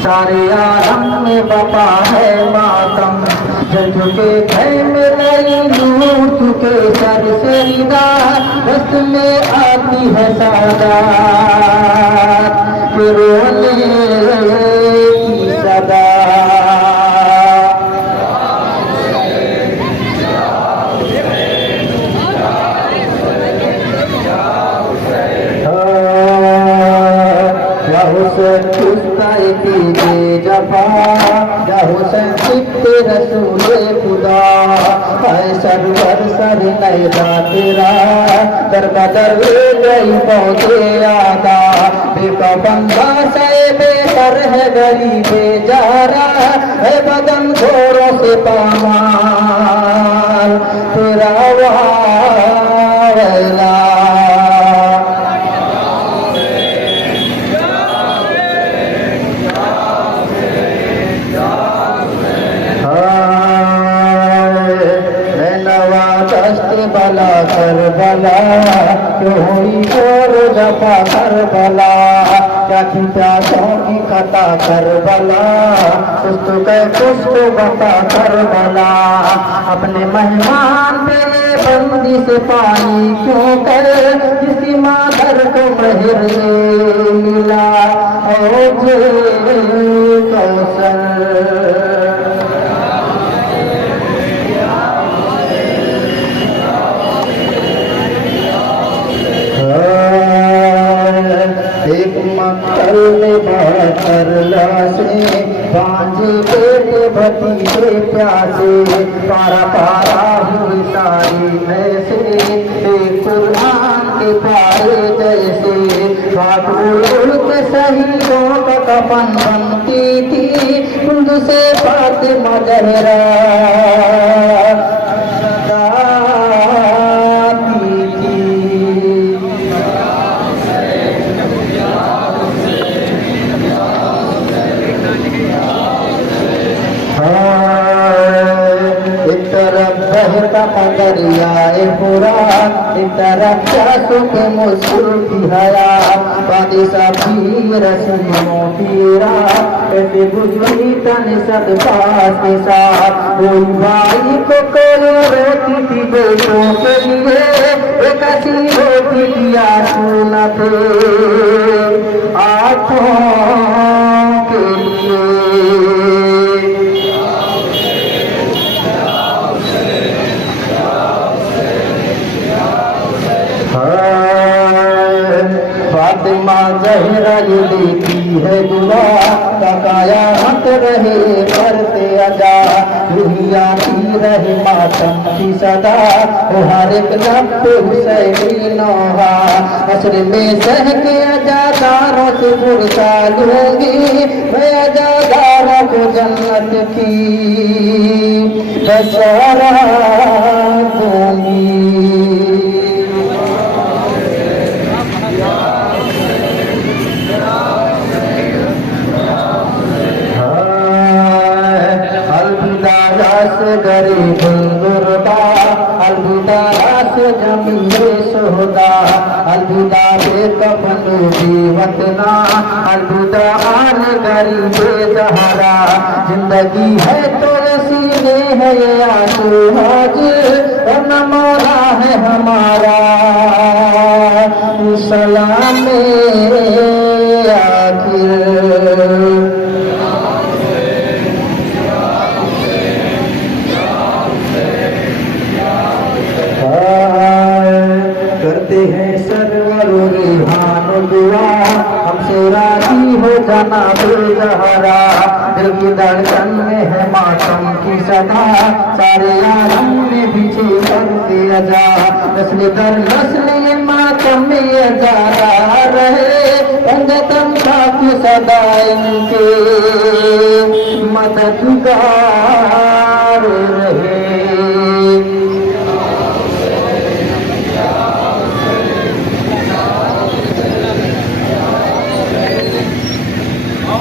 सारे आलम में बपा है मातम, जल चुके खेमे नई नूर चुके सर से रिदा, रस्त में आती है सादात, फिर रोने की सदा। जफा या हुसैन सिक्ते रसूले खुदा है सरवर सर नैदा तेरा दर बदर गई पौधे आदा बेका बंदा से बेसर है गरीबे जारा है बदन घोरों से पामाल तेरा वाला बला करबला क्यों हुई और जफा करबला, क्या खींचा की खता करबला, कुछ तो बता करबला। अपने मेहमान पे ये बंदी से पानी क्यों कर, किसी मादर को महर मिला कौसर। एक मक्तल में बहत्तर लाशें, बांझे बेटे भतीजे प्यासे, पारा पारा हुई सारी ऐसे, एक कुरान के पारे जैसे, बात उड़ के शहीदों का कफन बनती थी, कुंद से फातिमा ज़हरा दरियाए पूरा एक तरफ सुख मुस्कुर हया बादिशा पीर रस्मों पीरा ऐसे गुजरी तन सद पास के साथ, कोई भाई को कोई रोटी थी बेटों के लिए, एक ऐसी रोटी दिया सुना थे आँखों के लिए। फातिमा ज़हरा ये देती है दुआ, तकाया मत रहे करते अदा, यही आती रहे मातम की सदा, वो हर एक लब पे हुसैनी नौहा, असर में सह के अजादारों से पुरसा लूंगी, मैं अजादारों को जन्नत की बसारा दूंगी। गरीब गुरबा अलविदा से जमीरे सोहदा, अलविदा बेकफन वतना, अलविदा आन गरीबे ज़हरा, जिंदगी है तो सीने है आंसू हाजिर, न मौला है हमारा सलाम आखिर। हमसे राजी हो जाना बेजहरा, दिल की धड़कन में है मातम की सदा, सारे आलम में पीछे करते अजा, नस्ल दर नस्ल ये मातम में अजारा रहे, पंजतम का की सदा इनके मददगार